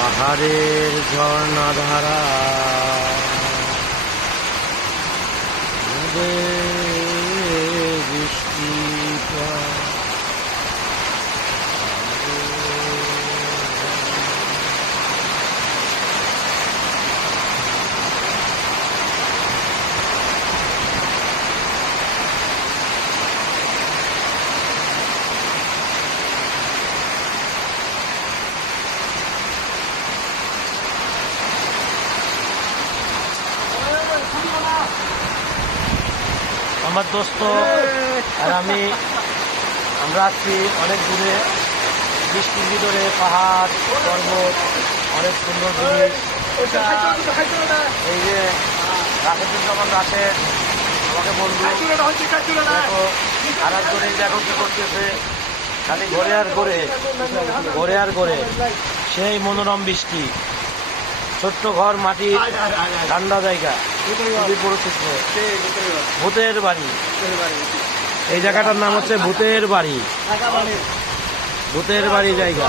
পাহাড়ের ঝর্ণাধারা বৃষ্টি আমার দোস্ত আর আমরা আছি অনেক দূরে, বৃষ্টির ভিতরে পাহাড় পর্বত, অনেক সুন্দর জিনিস। এই যে রাশেদুজ্জামান রাশেদ আমাকে বন্ধু, দেখো আর করে দেখো কি করতেছে, খালি ঘরে আর ঘরে সেই মনোরম বৃষ্টি, ছোট্ট ঘর, মাটি, ঠান্ডা জায়গা, ভূতের বাড়ি। এই জায়গাটার নাম হচ্ছে ভূতের বাড়ি, ভূতের বাড়ি জায়গা।